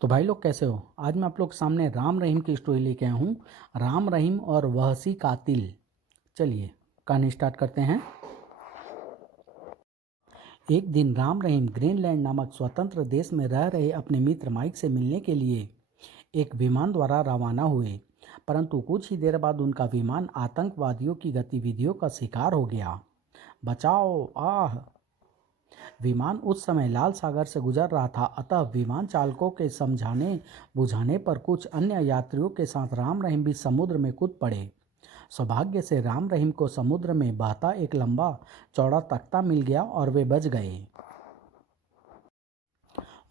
तो भाई लोग कैसे हो। आज मैं आप लोग के सामने राम रहीम की स्टोरी लेके आया हूँ। राम रहीम और वहसी कातिल। चलिए कहानी स्टार्ट करते हैं। एक दिन राम रहीम ग्रीनलैंड नामक स्वतंत्र देश में रह रहे अपने मित्र माइक से मिलने के लिए एक विमान द्वारा रवाना हुए, परंतु कुछ ही देर बाद उनका विमान आतंकवादियों की गतिविधियों का शिकार हो गया। बचाओ आह। विमान उस समय लाल सागर से गुजर रहा था, अतः विमान चालकों के समझाने बुझाने पर कुछ अन्य यात्रियों के साथ राम रहीम भी समुद्र में कूद पड़े। सौभाग्य से राम रहीम को समुद्र में बहता एक लंबा चौड़ा तख्ता मिल गया और वे बच गए।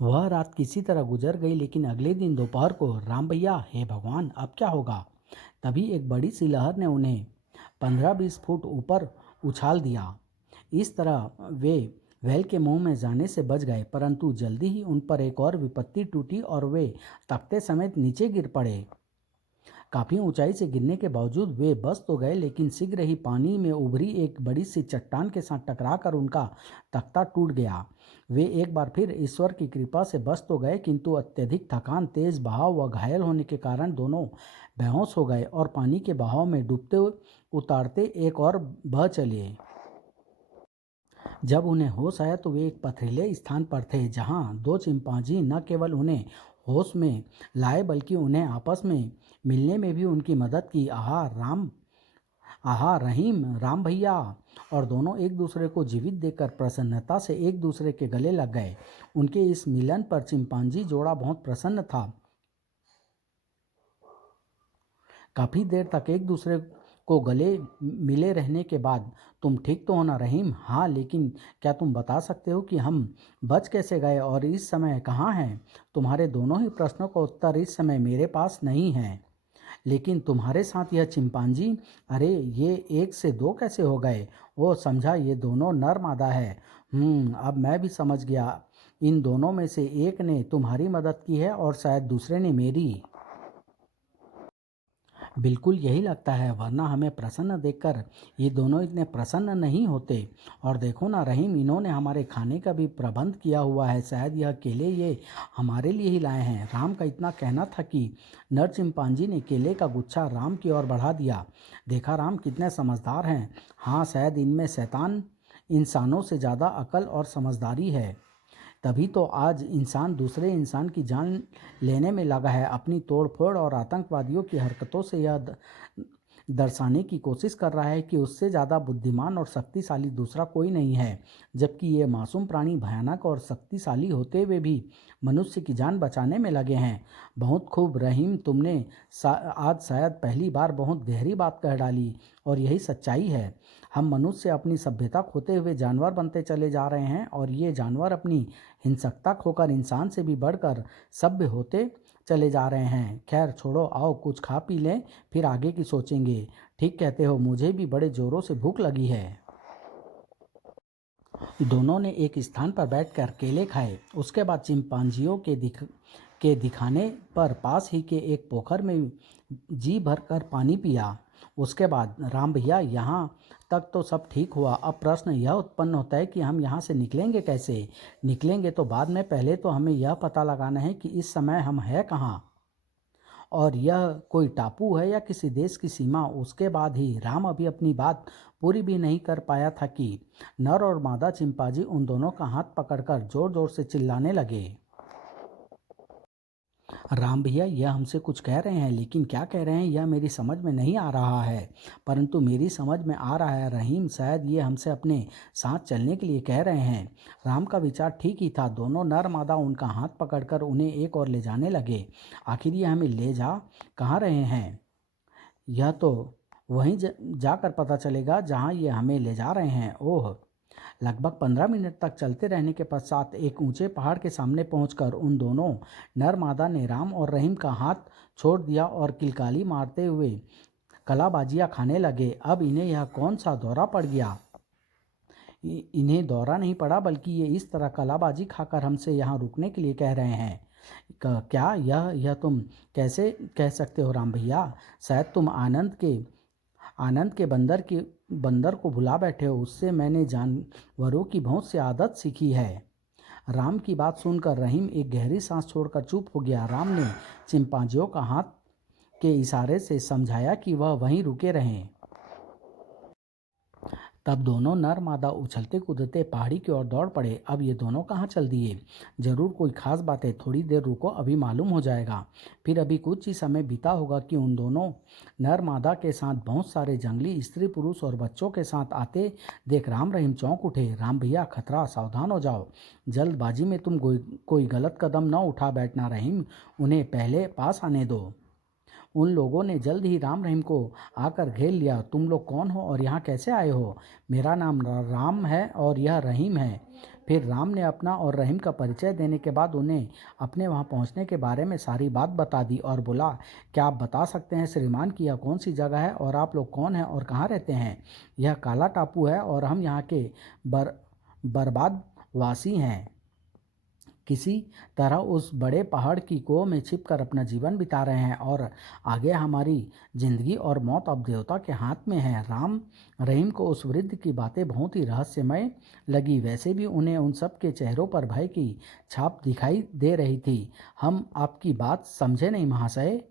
वह रात किसी तरह गुजर गई, लेकिन अगले दिन दोपहर को राम भैया, हे भगवान अब क्या होगा। तभी एक बड़ी सी लहर ने उन्हें 15-20 फुट ऊपर उछाल दिया। इस तरह वे वैल के मुंह में जाने से बच गए, परंतु जल्दी ही उन पर एक और विपत्ति टूटी और वे तख्ते समेत नीचे गिर पड़े। काफ़ी ऊंचाई से गिरने के बावजूद वे बच तो गए, लेकिन शीघ्र ही पानी में उभरी एक बड़ी सी चट्टान के साथ टकराकर उनका तख्ता टूट गया। वे एक बार फिर ईश्वर की कृपा से बच तो गए, किंतु अत्यधिक थकान, तेज बहाव व घायल होने के कारण दोनों बेहोश हो गए और पानी के बहाव में डूबते उतारते एक और बह चले। जब उन्हें होश आया तो वे एक पथरीले स्थान पर थे, जहां दो चिंपांजी न केवल उन्हें होश में लाए बल्कि उन्हें आपस में मिलने में भी उनकी मदद की। आहा रहीम, राम भैया। और दोनों एक दूसरे को जीवित देखकर प्रसन्नता से एक दूसरे के गले लग गए। उनके इस मिलन पर चिंपांजी जोड़ा बहुत प्रसन्न था। काफ़ी देर तक एक दूसरे को गले मिले रहने के बाद, तुम ठीक तो हो ना रहीम? हाँ, लेकिन क्या तुम बता सकते हो कि हम बच कैसे गए और इस समय कहाँ हैं? तुम्हारे दोनों ही प्रश्नों का उत्तर इस समय मेरे पास नहीं है। लेकिन तुम्हारे साथ यह चिंपांजी, अरे ये एक से दो कैसे हो गए? वो समझा, ये दोनों नर मादा है। अब मैं भी समझ गया। इन दोनों में से एक ने तुम्हारी मदद की है और शायद दूसरे ने मेरी। बिल्कुल यही लगता है, वरना हमें प्रसन्न देखकर ये दोनों इतने प्रसन्न नहीं होते। और देखो ना रहीम, इन्होंने हमारे खाने का भी प्रबंध किया हुआ है। शायद यह केले ये हमारे लिए ही लाए हैं। राम का इतना कहना था कि नर चिंपांजी ने केले का गुच्छा राम की ओर बढ़ा दिया। देखा राम कितने समझदार हैं। हाँ, शायद इनमें शैतान इंसानों से ज़्यादा अकल और समझदारी है। तभी तो आज इंसान दूसरे इंसान की जान लेने में लगा है। अपनी तोड़फोड़ और आतंकवादियों की हरकतों से यह दर्शाने की कोशिश कर रहा है कि उससे ज़्यादा बुद्धिमान और शक्तिशाली दूसरा कोई नहीं है। जबकि ये मासूम प्राणी भयानक और शक्तिशाली होते हुए भी मनुष्य की जान बचाने में लगे हैं। बहुत खूब रहीम, तुमने आज शायद पहली बार बहुत गहरी बात कह डाली, और यही सच्चाई है। हम मनुष्य अपनी सभ्यता खोते हुए जानवर बनते चले जा रहे हैं, और ये जानवर अपनी हिंसकता खोकर इंसान से भी बढ़कर सभ्य होते चले जा रहे हैं। खैर छोड़ो, आओ कुछ खा पी लें, फिर आगे की सोचेंगे। ठीक कहते हो, मुझे भी बड़े जोरों से भूख लगी है। दोनों ने एक स्थान पर बैठकर केले खाए। उसके बाद चिंपांजियों के दिखाने पर पास ही के एक पोखर में जी भरकर पानी पिया। उसके बाद, राम भैया, यहाँ तक तो सब ठीक हुआ। अब प्रश्न यह उत्पन्न होता है कि हम यहाँ से निकलेंगे कैसे? निकलेंगे तो बाद में, पहले तो हमें यह पता लगाना है कि इस समय हम हैं कहाँ, और यह कोई टापू है या किसी देश की सीमा। उसके बाद ही राम अभी अपनी बात पूरी भी नहीं कर पाया था कि नर और मादा चिंपांजी उन दोनों का हाथ पकड़कर जोर जोर से चिल्लाने लगे। राम भैया, यह हमसे कुछ कह रहे हैं, लेकिन क्या कह रहे हैं यह मेरी समझ में नहीं आ रहा है। परंतु मेरी समझ में आ रहा है रहीम, शायद ये हमसे अपने साथ चलने के लिए कह रहे हैं। राम का विचार ठीक ही था। दोनों नर मादा उनका हाथ पकड़कर उन्हें एक और ले जाने लगे। आखिर ये हमें ले जा कहाँ रहे हैं? यह तो वहीं जाकर पता चलेगा जहाँ ये हमें ले जा रहे हैं। ओह। लगभग 15 मिनट तक चलते रहने के पश्चात एक ऊंचे पहाड़ के सामने पहुंचकर उन दोनों नर मादा ने राम और रहीम का हाथ छोड़ दिया और किलकाली मारते हुए कलाबाजियां खाने लगे। अब इन्हें यह कौन सा दौरा पड़ गया? इन्हें दौरा नहीं पड़ा, बल्कि ये इस तरह कलाबाजी खाकर हमसे यहाँ रुकने के लिए कह रहे हैं। क्या यह तुम कैसे कह सकते हो राम भैया? शायद तुम आनंद के बंदर को भुला बैठे हो। उससे मैंने जानवरों की बहुत सी आदत सीखी है। राम की बात सुनकर रहीम एक गहरी सांस छोड़कर चुप हो गया। राम ने चिंपांजियों का हाथ के इशारे से समझाया कि वह वहीं रुके रहें। तब दोनों नर मादा उछलते कूदते पहाड़ी की ओर दौड़ पड़े। अब ये दोनों कहाँ चल दिए? जरूर कोई खास बात है, थोड़ी देर रुको, अभी मालूम हो जाएगा। फिर अभी कुछ ही समय बीता होगा कि उन दोनों नर मादा के साथ बहुत सारे जंगली स्त्री पुरुष और बच्चों के साथ आते देख राम रहीम चौंक उठे। राम भैया, खतरा, सावधान हो जाओ, जल्दबाजी में तुम कोई गलत कदम न उठा बैठना। रहीम, उन्हें पहले पास आने दो। उन लोगों ने जल्द ही राम रहीम को आकर घेर लिया। तुम लोग कौन हो और यहाँ कैसे आए हो? मेरा नाम राम है और यह रहीम है। फिर राम ने अपना और रहीम का परिचय देने के बाद उन्हें अपने वहाँ पहुँचने के बारे में सारी बात बता दी और बोला, क्या आप बता सकते हैं श्रीमान कि यह कौन सी जगह है और आप लोग कौन हैं और कहाँ रहते हैं? यह काला टापू है और हम यहाँ के बर्बाद वासी हैं। किसी तरह उस बड़े पहाड़ की कोह में छिपकर अपना जीवन बिता रहे हैं और आगे हमारी जिंदगी और मौत अब देवता के हाथ में है। राम रहीम को उस वृद्ध की बातें बहुत ही रहस्यमय लगी। वैसे भी उन्हें उन सब के चेहरों पर भय की छाप दिखाई दे रही थी। हम आपकी बात समझे नहीं महाशय।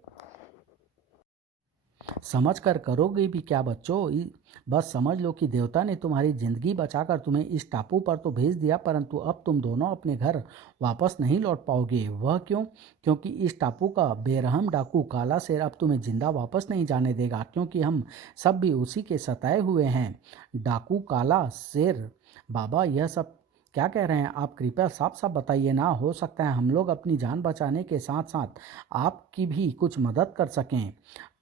समझ कर करोगे भी क्या बच्चों? बस समझ लो कि देवता ने तुम्हारी जिंदगी बचाकर तुम्हें इस टापू पर तो भेज दिया, परंतु अब तुम दोनों अपने घर वापस नहीं लौट पाओगे। वह क्यों? क्योंकि इस टापू का बेरहम डाकू काला शेर अब तुम्हें जिंदा वापस नहीं जाने देगा, क्योंकि हम सब भी उसी के सताए हुए हैं। डाकू काला शेर? बाबा, यह सब क्या कह रहे हैं आप? कृपया साफ साफ बताइए ना। हो सकता है हम लोग अपनी जान बचाने के साथ साथ आपकी भी कुछ मदद कर सकें।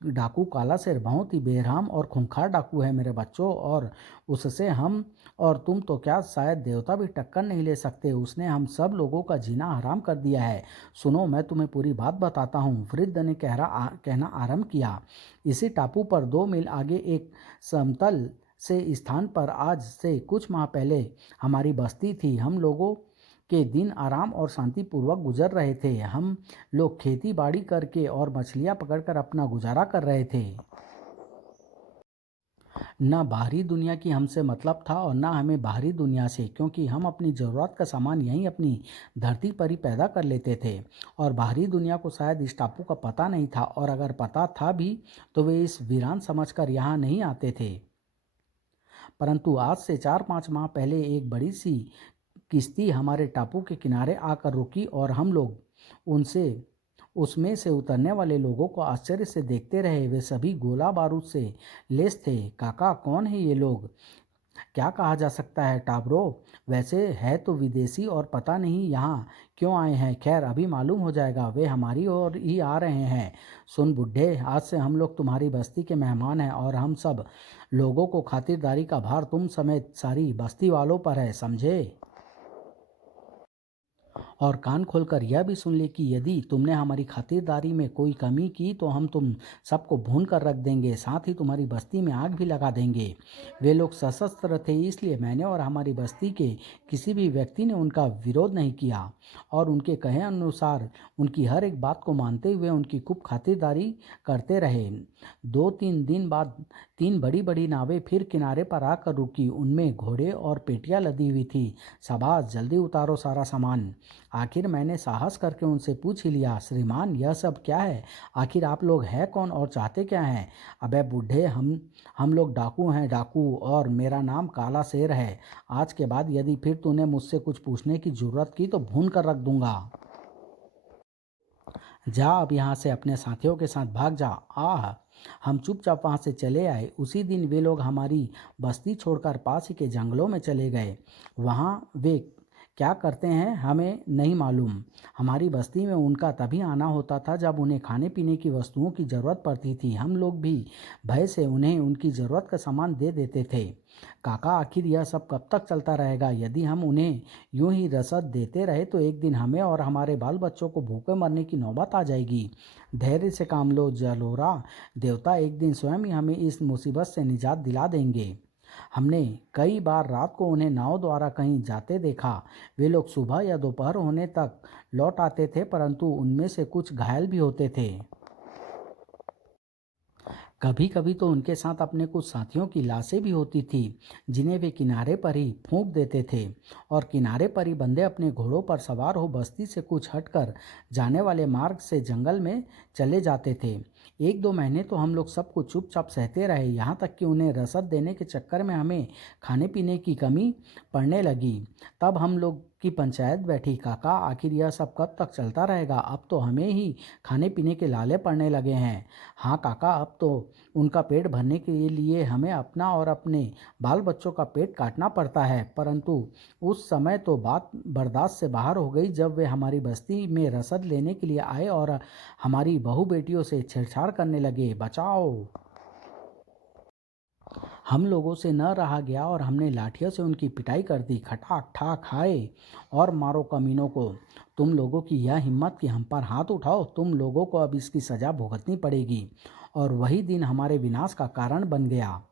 डाकू काला शेर बहुत ही बेरहम और खूंखार डाकू है मेरे बच्चों, और उससे हम और तुम तो क्या शायद देवता भी टक्कर नहीं ले सकते। उसने हम सब लोगों का जीना हराम कर दिया है। सुनो, मैं तुम्हें पूरी बात बताता हूँ। वृद्ध ने कहना आरंभ किया। इसी टापू पर 2 मील आगे एक समतल से स्थान पर आज से कुछ माह पहले हमारी बस्ती थी। हम लोगों के दिन आराम और शांतिपूर्वक गुजर रहे थे। हम लोग खेती बाड़ी करके और मछलियां पकड़कर अपना गुजारा कर रहे थे। न बाहरी दुनिया की हमसे मतलब था और न हमें बाहरी दुनिया से, क्योंकि हम अपनी ज़रूरत का सामान यहीं अपनी धरती पर ही पैदा कर लेते थे। और बाहरी दुनिया को शायद इस टापू का पता नहीं था, और अगर पता था भी तो वे इस वीरान समझकर यहाँ नहीं आते थे। परंतु आज से 4-5 माह पहले एक बड़ी सी किश्ती हमारे टापू के किनारे आकर रुकी और हम लोग उनसे उसमें से उतरने वाले लोगों को आश्चर्य से देखते रहे। वे सभी गोला बारूद से लैस थे। काका, कौन है ये लोग? क्या कहा जा सकता है टाबरो? वैसे है तो विदेशी और पता नहीं यहाँ क्यों आए हैं। खैर, अभी मालूम हो जाएगा। वे हमारी ओर ही आ रहे हैं। सुन बुड्ढे, आज से हम लोग तुम्हारी बस्ती के मेहमान हैं और हम सब लोगों को खातिरदारी का भार तुम समेत सारी बस्ती वालों पर है, समझे? और कान खोलकर यह भी सुन ले कि यदि तुमने हमारी खातिरदारी में कोई कमी की तो हम तुम सबको भून कर रख देंगे, साथ ही तुम्हारी बस्ती में आग भी लगा देंगे। वे लोग सशस्त्र थे, इसलिए मैंने और हमारी बस्ती के किसी भी व्यक्ति ने उनका विरोध नहीं किया और उनके कहे अनुसार उनकी हर एक बात को मानते हुए उनकी खूब खातिरदारी करते रहे। 2-3 दिन बाद 3 बड़ी बड़ी नावें फिर किनारे पर आकर रुकी। उनमें घोड़े और पेटियां लदी हुई थी। शाबाश, जल्दी उतारो सारा सामान। आखिर मैंने साहस करके उनसे पूछ ही लिया, श्रीमान यह सब क्या है? आखिर आप लोग हैं कौन और चाहते क्या हैं? अबे बूढ़े, हम लोग डाकू हैं, डाकू, और मेरा नाम काला शेर है। आज के बाद यदि फिर तूने मुझसे कुछ पूछने की जरूरत की तो भून कर रख दूंगा। जा अब यहाँ से, अपने साथियों के साथ भाग जा। आह! हम चुपचाप वहाँ से चले आए। उसी दिन वे लोग हमारी बस्ती छोड़कर पास ही के जंगलों में चले गए। वहाँ वे क्या करते हैं हमें नहीं मालूम। हमारी बस्ती में उनका तभी आना होता था जब उन्हें खाने पीने की वस्तुओं की ज़रूरत पड़ती थी। हम लोग भी भय से उन्हें उनकी ज़रूरत का सामान दे देते थे। काका, आखिर यह सब कब तक चलता रहेगा? यदि हम उन्हें यूं ही रसद देते रहे तो एक दिन हमें और हमारे बाल बच्चों को भूखे मरने की नौबत आ जाएगी। धैर्य से काम लो जलोरा, देवता एक दिन स्वयं ही हमें इस मुसीबत से निजात दिला देंगे। हमने कई बार रात को उन्हें नाव द्वारा कहीं जाते देखा। वे लोग सुबह या दोपहर होने तक लौट आते थे, परंतु उनमें से कुछ घायल भी होते थे। कभी कभी तो उनके साथ अपने कुछ साथियों की लाशें भी होती थी, जिन्हें वे किनारे पर ही फूंक देते थे। और किनारे पर ही बंदे अपने घोड़ों पर सवार हो बस्ती से कुछ हटकर जाने वाले मार्ग से जंगल में चले जाते थे। 1-2 महीने तो हम लोग सब कुछ चुपचाप सहते रहे, यहाँ तक कि उन्हें रसद देने के चक्कर में हमें खाने पीने की कमी पड़ने लगी। तब हम लोग की पंचायत बैठी, काका आखिर यह सब कब तक चलता रहेगा? अब तो हमें ही खाने पीने के लाले पड़ने लगे हैं। हाँ काका, अब तो उनका पेट भरने के लिए हमें अपना और अपने बाल बच्चों का पेट काटना पड़ता है। परंतु उस समय तो बात बर्दाश्त से बाहर हो गई, जब वे हमारी बस्ती में रसद लेने के लिए आए और हमारी बहू बेटियों से छेड़छाड़ करने लगे। बचाओ! हम लोगों से न रहा गया और हमने लाठियों से उनकी पिटाई कर दी। खटाक ठाक हाय! और मारो कमीनों को! तुम लोगों की यह हिम्मत कि हम पर हाथ उठाओ! तुम लोगों को अब इसकी सजा भुगतनी पड़ेगी। और वही दिन हमारे विनाश का कारण बन गया।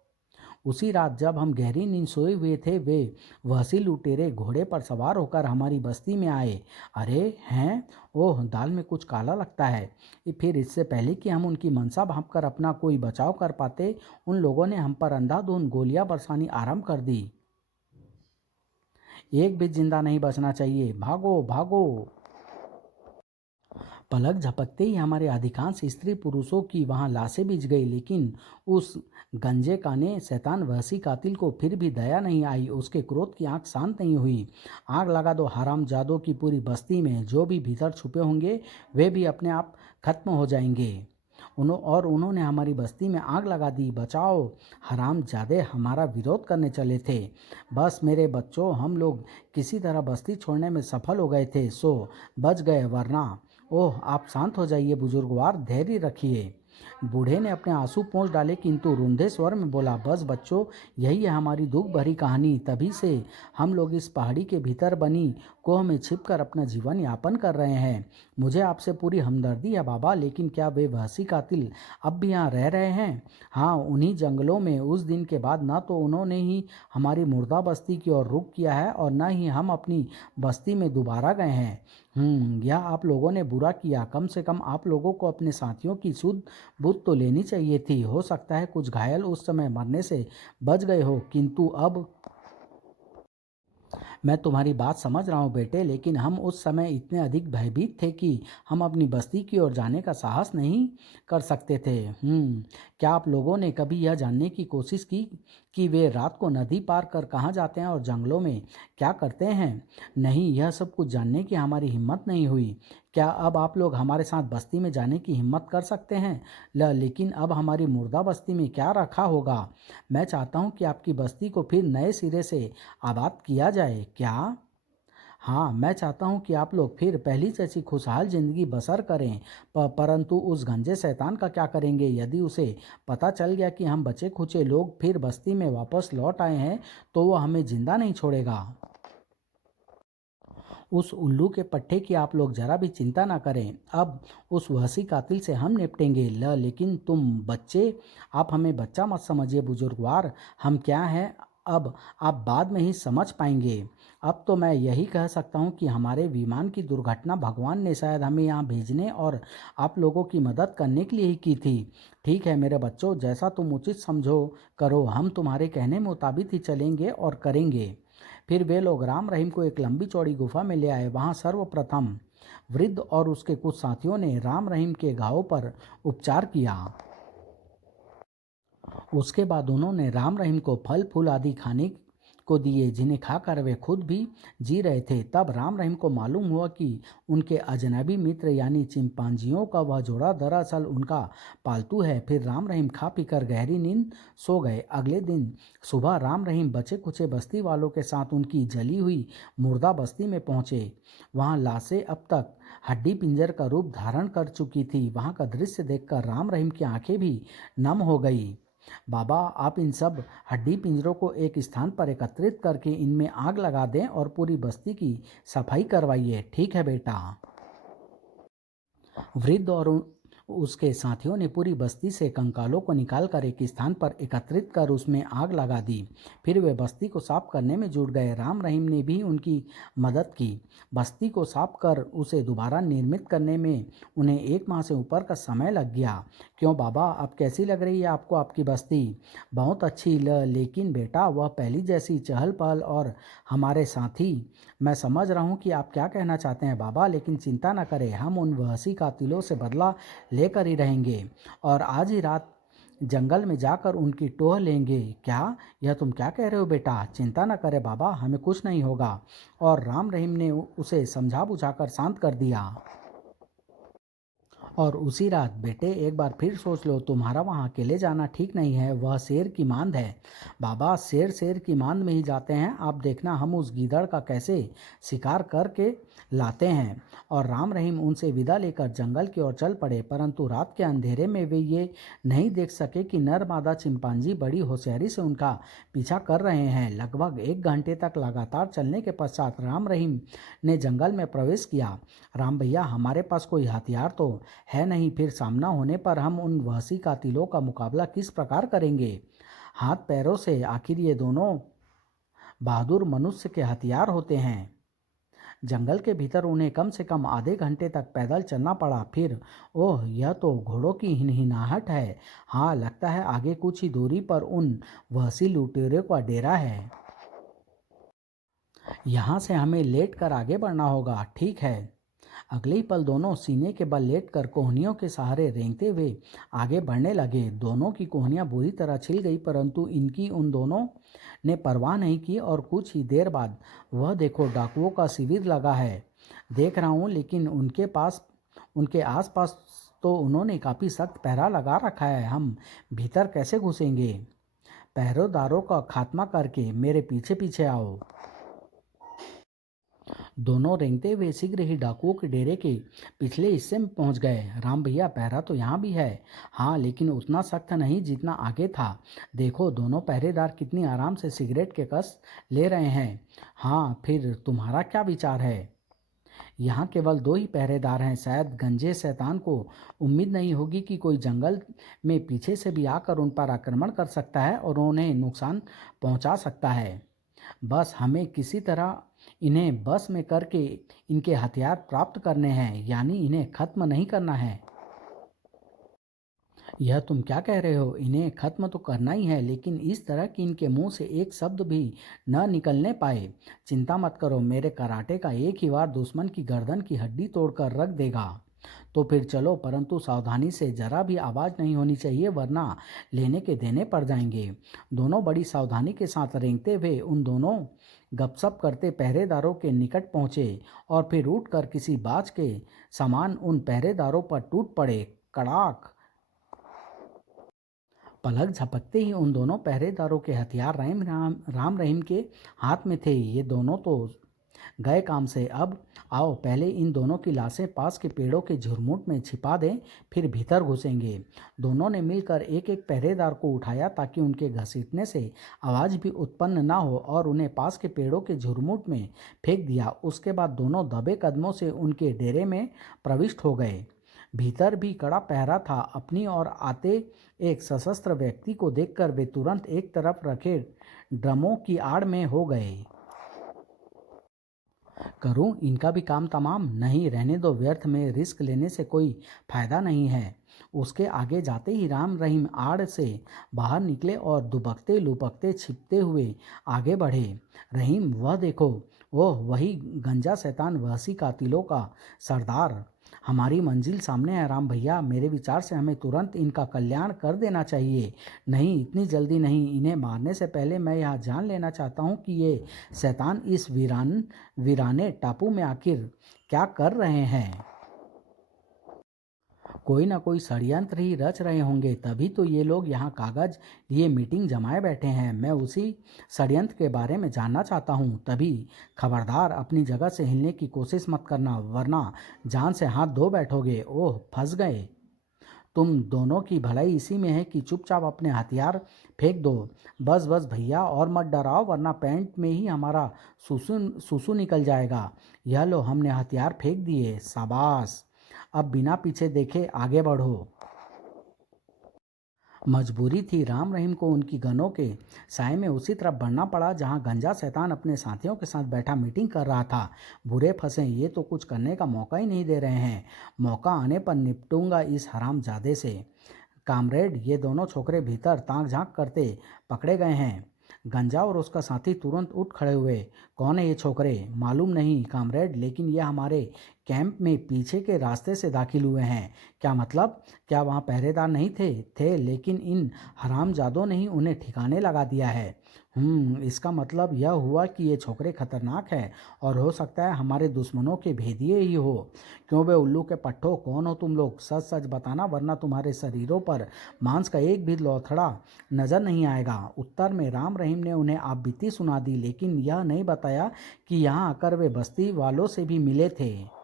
उसी रात जब हम गहरी नींद सोए हुए थे, वे वहसी लुटेरे घोड़े पर सवार होकर हमारी बस्ती में आए। अरे हैं, ओह दाल में कुछ काला लगता है। फिर इससे पहले कि हम उनकी मनसा भांपकर अपना कोई बचाव कर पाते, उन लोगों ने हम पर अंधाधुंध गोलियां बरसानी आरंभ कर दी। एक भी जिंदा नहीं बचना चाहिए, भागो भागो! पलक झपकते ही हमारे अधिकांश स्त्री पुरुषों की वहां लाशें बिछ गई, लेकिन उस गंजे काने शैतान वहसी कातिल को फिर भी दया नहीं आई। उसके क्रोध की आंख शांत नहीं हुई। आग लगा दो हरामजादों की पूरी बस्ती में! जो भी भीतर छुपे होंगे वे भी अपने आप खत्म हो जाएंगे। उन्होंने हमारी बस्ती में आग लगा दी। बचाओ! हरामजादे हमारा विरोध करने चले थे। बस मेरे बच्चों, हम लोग किसी तरह बस्ती छोड़ने में सफल हो गए थे, सो बच गए, वरना। ओह आप शांत हो जाइए बुजुर्गवार, धैर्य रखिए। बूढ़े ने अपने आंसू पोंछ डाले, किंतु रुंधे स्वर में बोला, बस बच्चों, यही है हमारी दुख भरी कहानी। तभी से हम लोग इस पहाड़ी के भीतर बनी कोह में छिपकर अपना जीवन यापन कर रहे हैं। मुझे आपसे पूरी हमदर्दी है बाबा, लेकिन क्या वे वहसी कातिल अब भी यहाँ रह रहे हैं? हाँ, उन्हीं जंगलों में। उस दिन के बाद न तो उन्होंने ही हमारी मुर्दा बस्ती की ओर रुख किया है और न ही हम अपनी बस्ती में दोबारा गए हैं। यह आप लोगों ने बुरा किया। कम से कम आप लोगों को अपने साथियों की सुध बुध तो लेनी चाहिए थी। हो सकता है कुछ घायल उस समय मरने से बच गए हो, किंतु अब। मैं तुम्हारी बात समझ रहा हूँ बेटे, लेकिन हम उस समय इतने अधिक भयभीत थे कि हम अपनी बस्ती की ओर जाने का साहस नहीं कर सकते थे। क्या आप लोगों ने कभी यह जानने की कोशिश की कि वे रात को नदी पार कर कहाँ जाते हैं और जंगलों में क्या करते हैं? नहीं, यह सब कुछ जानने की हमारी हिम्मत नहीं हुई। क्या अब आप लोग हमारे साथ बस्ती में जाने की हिम्मत कर सकते हैं? लेकिन अब हमारी मुर्दा बस्ती में क्या रखा होगा? मैं चाहता हूँ कि आपकी बस्ती को फिर नए सिरे से आबाद किया जाए। क्या? हाँ, मैं चाहता हूँ कि आप लोग फिर पहली जैसी खुशहाल ज़िंदगी बसर करें। परंतु उस गंजे शैतान का क्या करेंगे? यदि उसे पता चल गया कि हम बचे खुचे लोग फिर बस्ती में वापस लौट आए हैं, तो वह हमें जिंदा नहीं छोड़ेगा। उस उल्लू के पट्टे की आप लोग जरा भी चिंता ना करें। अब उस वहसी कातिल से हम निपटेंगे। लेकिन तुम बच्चे, आप हमें बच्चा मत समझिए बुजुर्गवार। हम क्या हैं अब आप बाद में ही समझ पाएंगे। अब तो मैं यही कह सकता हूँ कि हमारे विमान की दुर्घटना भगवान ने शायद हमें यहाँ भेजने और आप लोगों की मदद करने के लिए ही की थी। ठीक है मेरे बच्चों, जैसा तुम उचित समझो करो। हम तुम्हारे कहने मुताबिक ही चलेंगे और करेंगे। फिर वे लोग राम रहीम को एक लंबी चौड़ी गुफा में ले आए। वहां सर्वप्रथम वृद्ध और उसके कुछ साथियों ने राम रहीम के घावों पर उपचार किया। उसके बाद उन्होंने राम रहीम को फल फूल आदि खाने को दिए, जिन्हें खाकर वे खुद भी जी रहे थे। तब राम रहीम को मालूम हुआ कि उनके अजनबी मित्र यानी चिंपांजियों का वह जोड़ा दरअसल उनका पालतू है। फिर राम रहीम खा पीकर गहरी नींद सो गए। अगले दिन सुबह राम रहीम बचे कुचे बस्ती वालों के साथ उनकी जली हुई मुर्दा बस्ती में पहुंचे। वहां लाशें अब तक हड्डी पिंजर का रूप धारण कर चुकी थी। वहां का दृश्य देखकर राम रहीम की आंखें भी नम हो गई। बाबा, आप इन सब हड्डी पिंजरों को एक स्थान पर एकत्रित करके इनमें आग लगा दें और पूरी बस्ती की सफाई करवाइए। ठीक है बेटा। वृद्ध और उसके साथियों ने पूरी बस्ती से कंकालों को निकालकर एक स्थान पर एकत्रित कर उसमें आग लगा दी। फिर वे बस्ती को साफ करने में जुट गए। राम रहीम ने भी उनकी मदद की। बस्ती को साफ कर उसे दोबारा निर्मित करने में उन्हें 1 माह से ऊपर का समय लग गया। क्यों बाबा, अब कैसी लग रही है आपको आपकी बस्ती? बहुत अच्छी लेकिन बेटा वह पहली जैसी चहल पहल और हमारे साथी। मैं समझ रहा हूँ कि आप क्या कहना चाहते हैं बाबा, लेकिन चिंता न करें, हम उन वहशी कातिलों से बदला लेकर ही रहेंगे और आज ही रात जंगल में जाकर उनकी टोह लेंगे। क्या, यह तुम क्या कह रहे हो बेटा? चिंता न करे बाबा, हमें कुछ नहीं होगा। और राम रहीम ने उसे समझा बुझाकर शांत कर दिया। और उसी रात बेटे एक बार फिर सोच लो, तुम्हारा वहाँ अकेले जाना ठीक नहीं है, वह शेर की मांद है। बाबा, शेर शेर की मांद में ही जाते हैं। आप देखना हम उस गीदड़ का कैसे शिकार करके लाते हैं। और राम रहीम उनसे विदा लेकर जंगल की ओर चल पड़े, परंतु रात के अंधेरे में वे ये नहीं देख सके कि नर मादा चिंपांजी बड़ी होशियारी से उनका पीछा कर रहे हैं। लगभग 1 घंटे तक लगातार चलने के पश्चात राम रहीम ने जंगल में प्रवेश किया। राम भैया, हमारे पास कोई हथियार तो है नहीं, फिर सामना होने पर हम उन वहशी कातिलों का मुकाबला किस प्रकार करेंगे? हाथ पैरों से आखिर ये दोनों बहादुर मनुष्य के हथियार होते हैं। जंगल के भीतर उन्हें कम से कम आधे घंटे तक पैदल चलना पड़ा। फिर ओह, यह तो घोड़ों की हिनहिनाहट है। हाँ, लगता है आगे कुछ ही दूरी पर उन वहशी लुटेरों का डेरा है। यहाँ से हमें लेट कर आगे बढ़ना होगा। ठीक है। अगले ही पल दोनों सीने के बल लेटकर कोहनियों के सहारे रेंगते हुए आगे बढ़ने लगे। दोनों की कोहनियां बुरी तरह छिल गई, परंतु इनकी उन दोनों ने परवाह नहीं की और कुछ ही देर बाद वह देखो, डाकुओं का शिविर लगा है। देख रहा हूँ, लेकिन उनके आसपास तो उन्होंने काफ़ी सख्त पहरा लगा रखा है। हम भीतर कैसे घुसेंगे? पहरेदारों का खात्मा करके मेरे पीछे पीछे आओ। दोनों रेंगते हुए शीघ्र ही डाकुओं के डेरे के पिछले हिस्से में पहुंच गए। राम भैया, पहरा तो यहाँ भी है। हाँ, लेकिन उतना सख्त नहीं जितना आगे था। देखो, दोनों पहरेदार कितनी आराम से सिगरेट के कस ले रहे हैं। हाँ, फिर तुम्हारा क्या विचार है? यहाँ केवल 2 ही पहरेदार हैं। शायद गंजे शैतान को उम्मीद नहीं होगी कि कोई जंगल में पीछे से भी आकर उन पर आक्रमण कर सकता है और उन्हें नुकसान पहुँचा सकता है। बस हमें किसी तरह इन्हें बस में करके इनके हथियार प्राप्त करने हैं, यानी इन्हें खत्म नहीं करना है। यह तुम क्या कह रहे हो? इन्हें खत्म तो करना ही है, लेकिन इस तरह कि इनके मुंह से एक शब्द भी न निकलने पाए। चिंता मत करो, मेरे कराटे का एक ही वार दुश्मन की गर्दन की हड्डी तोड़कर रख देगा। तो फिर चलो, परंतु सावधानी से, जरा भी आवाज़ नहीं होनी चाहिए, वरना लेने के देने पड़ जाएंगे। दोनों बड़ी सावधानी के साथ रेंगते हुए उन दोनों गपशप करते पहरेदारों के निकट पहुंचे और फिर उठकर किसी बाज के समान उन पहरेदारों पर टूट पड़े। कड़ाक! पलक झपकते ही उन दोनों पहरेदारों के हथियार राम रहीम के हाथ में थे। ये दोनों तो गए काम से। अब आओ, पहले इन दोनों की लाशें पास के पेड़ों के झुरमुट में छिपा दें, फिर भीतर घुसेंगे। दोनों ने मिलकर एक एक पहरेदार को उठाया ताकि उनके घसीटने से आवाज़ भी उत्पन्न ना हो और उन्हें पास के पेड़ों के झुरमुट में फेंक दिया। उसके बाद दोनों दबे कदमों से उनके डेरे में प्रविष्ट हो गए। भीतर भी कड़ा पहरा था। अपनी ओर आते एक सशस्त्र व्यक्ति को देखकर वे तुरंत एक तरफ रखे ड्रमों की आड़ में हो गए। करूं इनका भी काम तमाम? नहीं, रहने दो, व्यर्थ में रिस्क लेने से कोई फायदा नहीं है। उसके आगे जाते ही राम रहीम आड़ से बाहर निकले और दुबकते लुपकते छिपते हुए आगे बढ़े। रहीम, वह देखो, ओह, वही गंजा शैतान वहशी कातिलों का सरदार। हमारी मंजिल सामने है राम भैया। मेरे विचार से हमें तुरंत इनका कल्याण कर देना चाहिए। नहीं, इतनी जल्दी नहीं। इन्हें मारने से पहले मैं यह जान लेना चाहता हूँ कि ये शैतान इस वीराने टापू में आखिर क्या कर रहे हैं। कोई ना कोई षड्यंत्र ही रच रहे होंगे, तभी तो ये लोग यहाँ कागज लिए मीटिंग जमाए बैठे हैं। मैं उसी षड्यंत्र के बारे में जानना चाहता हूँ। तभी खबरदार, अपनी जगह से हिलने की कोशिश मत करना, वरना जान से हाथ धो बैठोगे। ओह, फंस गए। तुम दोनों की भलाई इसी में है कि चुपचाप अपने हथियार फेंक दो। बस बस भैया, और मत डराओ, वरना पैंट में ही हमारा सुसु सुसु निकल जाएगा। यह लो, हमने हथियार फेंक दिए। शाबाश! अब बिना पीछे देखे आगे बढ़ो। मजबूरी थी, राम रहीम को उनकी गनों के साय में उसी तरफ बढ़ना पड़ा जहां गंजा शैतान अपने साथियों के साथ बैठा मीटिंग कर रहा था। बुरे फंसे, ये तो कुछ करने का मौका ही नहीं दे रहे हैं। मौका आने पर निपटूंगा इस हरामजादे से। कामरेड, ये दोनों छोकरे भीतर ताक झांक करते पकड़े गए हैं। गंजा और उसका साथी तुरंत उठ खड़े हुए। कौन है ये छोकरे? मालूम नहीं कामरेड, लेकिन ये हमारे कैंप में पीछे के रास्ते से दाखिल हुए हैं। क्या मतलब? क्या वहाँ पहरेदार नहीं थे, लेकिन इन हरामजादों ने ही उन्हें ठिकाने लगा दिया है। इसका मतलब यह हुआ कि ये छोकरे खतरनाक हैं और हो सकता है हमारे दुश्मनों के भेदिए ही हो। क्यों बे उल्लू के पट्टो, कौन हो तुम लोग? सच सच बताना, वरना तुम्हारे शरीरों पर मांस का एक भी लौथड़ा नजर नहीं आएगा। उत्तर में राम रहीम ने उन्हें आप बीती सुना दी, लेकिन यह नहीं बताया कि यहाँ आकर वे बस्ती वालों से भी मिले थे।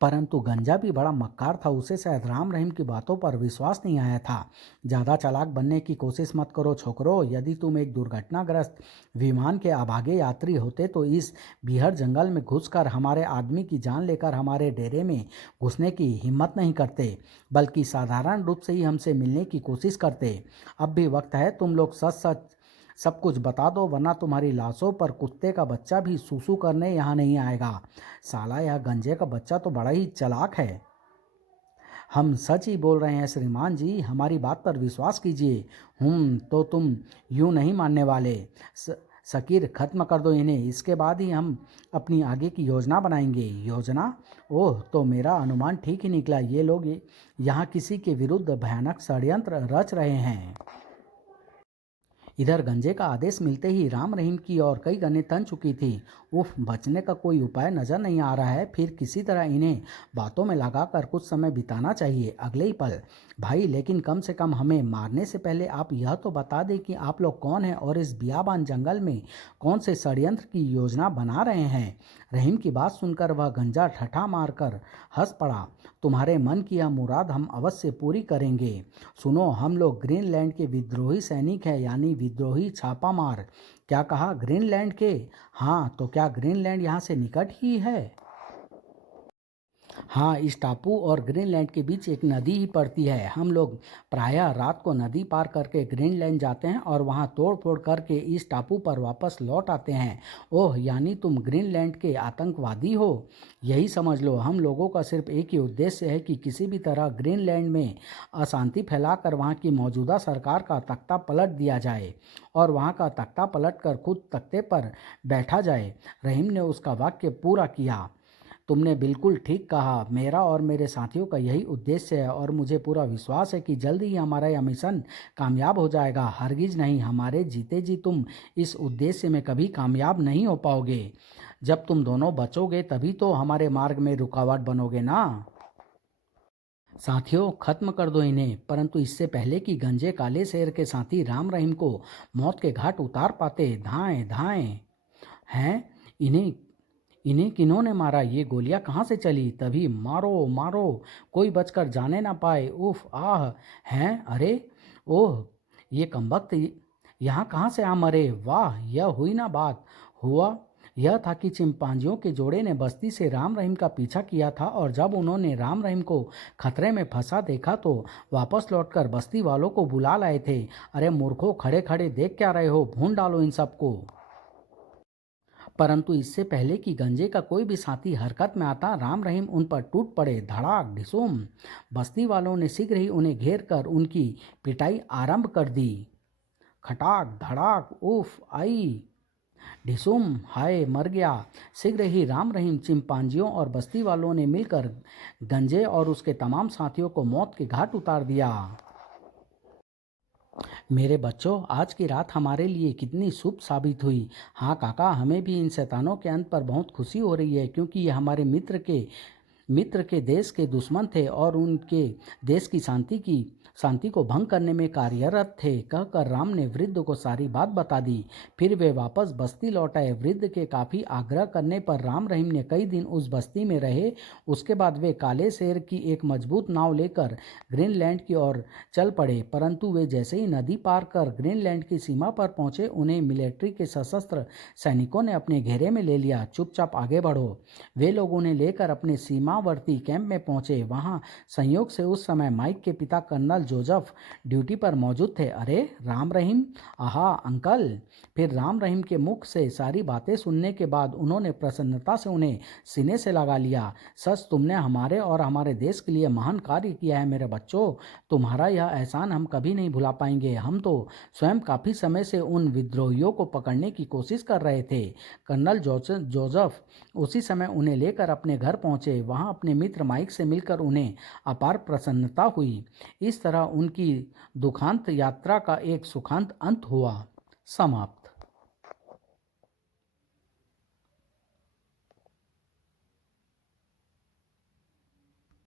परंतु गंजा भी बड़ा मक्कार था, उसे शायद राम रहीम की बातों पर विश्वास नहीं आया था। ज़्यादा चालाक बनने की कोशिश मत करो छोकरो। यदि तुम एक दुर्घटनाग्रस्त विमान के अभागे यात्री होते तो इस बीहड़ जंगल में घुसकर हमारे आदमी की जान लेकर हमारे डेरे में घुसने की हिम्मत नहीं करते, बल्कि साधारण रूप से ही हमसे मिलने की कोशिश करते। अब भी वक्त है, तुम लोग सच सच सब कुछ बता दो, वरना तुम्हारी लाशों पर कुत्ते का बच्चा भी सूसू करने यहाँ नहीं आएगा। साला, यह गंजे का बच्चा तो बड़ा ही चालाक है। हम सच ही बोल रहे हैं श्रीमान जी, हमारी बात पर विश्वास कीजिए। तो तुम यूं नहीं मानने वाले। शकीर, खत्म कर दो इन्हें, इसके बाद ही हम अपनी आगे की योजना बनाएंगे। योजना? ओह, तो मेरा अनुमान ठीक ही निकला। ये लोग यहाँ किसी के विरुद्ध भयानक षड्यंत्र रच रहे हैं। इधर गंजे का आदेश मिलते ही राम रहीम की और कई गनें तन चुकी थी। उफ, बचने का कोई उपाय नजर नहीं आ रहा है। फिर किसी तरह इन्हें बातों में लगाकर कुछ समय बिताना चाहिए। अगले ही पल, भाई, लेकिन कम से कम हमें मारने से पहले आप यह तो बता दें कि आप लोग कौन हैं और इस बियाबान जंगल में कौन से षड्यंत्र की योजना बना रहे हैं। रहीम की बात सुनकर वह गंजा ठठा मारकर हंस पड़ा। तुम्हारे मन की यह मुराद हम अवश्य पूरी करेंगे। सुनो, हम लोग ग्रीनलैंड के विद्रोही सैनिक हैं, यानी विद्रोही छापामार। क्या कहा? ग्रीनलैंड के? हाँ, तो क्या ग्रीनलैंड यहाँ से निकट ही है? हाँ, इस टापू और ग्रीनलैंड के बीच एक नदी ही पड़ती है। हम लोग प्रायः रात को नदी पार करके ग्रीनलैंड जाते हैं और वहाँ तोड़ फोड़ करके इस टापू पर वापस लौट आते हैं। ओह, यानी तुम ग्रीनलैंड के आतंकवादी हो? यही समझ लो। हम लोगों का सिर्फ एक ही उद्देश्य है कि किसी भी तरह ग्रीनलैंड में अशांति फैलाकर वहाँ की मौजूदा सरकार का तख्ता पलट दिया जाए और वहाँ का तख्ता पलट कर खुद तख्ते पर बैठा जाए। रहीम ने उसका वाक्य पूरा किया। तुमने बिल्कुल ठीक कहा। मेरा और मेरे साथियों का यही उद्देश्य है और मुझे पूरा विश्वास है कि जल्द ही हमारा यह मिशन कामयाब हो जाएगा। हरगिज नहीं, हमारे जीते जी तुम इस उद्देश्य में कभी कामयाब नहीं हो पाओगे। जब तुम दोनों बचोगे तभी तो हमारे मार्ग में रुकावट बनोगे ना। साथियों, खत्म कर दो इन्हें। परंतु इससे पहले कि गंजे काले शेर के साथी राम रहीम को मौत के घाट उतार पाते, धाएं धाएं हैं। इन्हें इन्हें किन्होंने मारा? ये गोलियां कहाँ से चली? तभी मारो मारो, कोई बचकर जाने ना पाए। उफ, आह, हैं, अरे, ओह, ये कमबख्त यहाँ कहाँ से आ मरे? वाह, यह हुई ना बात। हुआ यह था कि चिंपांजियों के जोड़े ने बस्ती से राम रहीम का पीछा किया था और जब उन्होंने राम रहीम को खतरे में फंसा देखा तो वापस लौटकर बस्ती वालों को बुला लाए थे। अरे मूर्खों, खड़े खड़े देख क्या रहे हो? भून डालो इन सबको। परंतु इससे पहले कि गंजे का कोई भी साथी हरकत में आता, राम रहीम उन पर टूट पड़े। धड़ाक ढिसूम। बस्ती वालों ने शीघ्र ही उन्हें घेर कर उनकी पिटाई आरंभ कर दी। खटाक धड़ाक, उफ, आई, ढिसूम, हाय, मर गया। शीघ्र ही राम रहीम, चिंपांजियों और बस्ती वालों ने मिलकर गंजे और उसके तमाम साथियों को मौत के घाट उतार दिया। मेरे बच्चों, आज की रात हमारे लिए कितनी शुभ साबित हुई। हाँ काका, हमें भी इन शैतानों के अंत पर बहुत खुशी हो रही है, क्योंकि ये हमारे मित्र के देश के दुश्मन थे और उनके देश की शांति को भंग करने में कार्यरत थे। कहकर राम ने वृद्ध को सारी बात बता दी। फिर वे वापस बस्ती लौट आए। वृद्ध के काफ़ी आग्रह करने पर राम रहीम ने कई दिन उस बस्ती में रहे। उसके बाद वे काले शेर की एक मजबूत नाव लेकर ग्रीनलैंड की ओर चल पड़े। परंतु वे जैसे ही नदी पार कर ग्रीनलैंड की सीमा पर पहुंचे, उन्हें मिलिट्री के सशस्त्र सैनिकों ने अपने घेरे में ले लिया। चुपचाप आगे बढ़ो। वे लोग उन्हें लेकर अपने सीमा सीमावर्ती कैंप में पहुंचे। वहां संयोग से उस समय माइक के पिता कर्नल जोसेफ ड्यूटी पर मौजूद थे। अरे राम रहीम, आहा अंकल। फिर राम रहीम के मुख से सारी बातें सुनने के बाद उन्होंने प्रसन्नता से उन्हें सीने से लगा लिया। सच, तुमने हमारे और हमारे देश के लिए महान कार्य किया है मेरे बच्चों। तुम्हारा यह एहसान हम कभी नहीं भुला पाएंगे। हम तो स्वयं काफ़ी समय से उन विद्रोहियों को पकड़ने की कोशिश कर रहे थे। कर्नल जोसेफ उसी समय उन्हें लेकर अपने घर पहुंचे। वहां अपने मित्र माइक से मिलकर उन्हें अपार प्रसन्नता हुई। इस तरह उनकी दुखांत यात्रा का एक सुखांत अंत हुआ। समाप्त।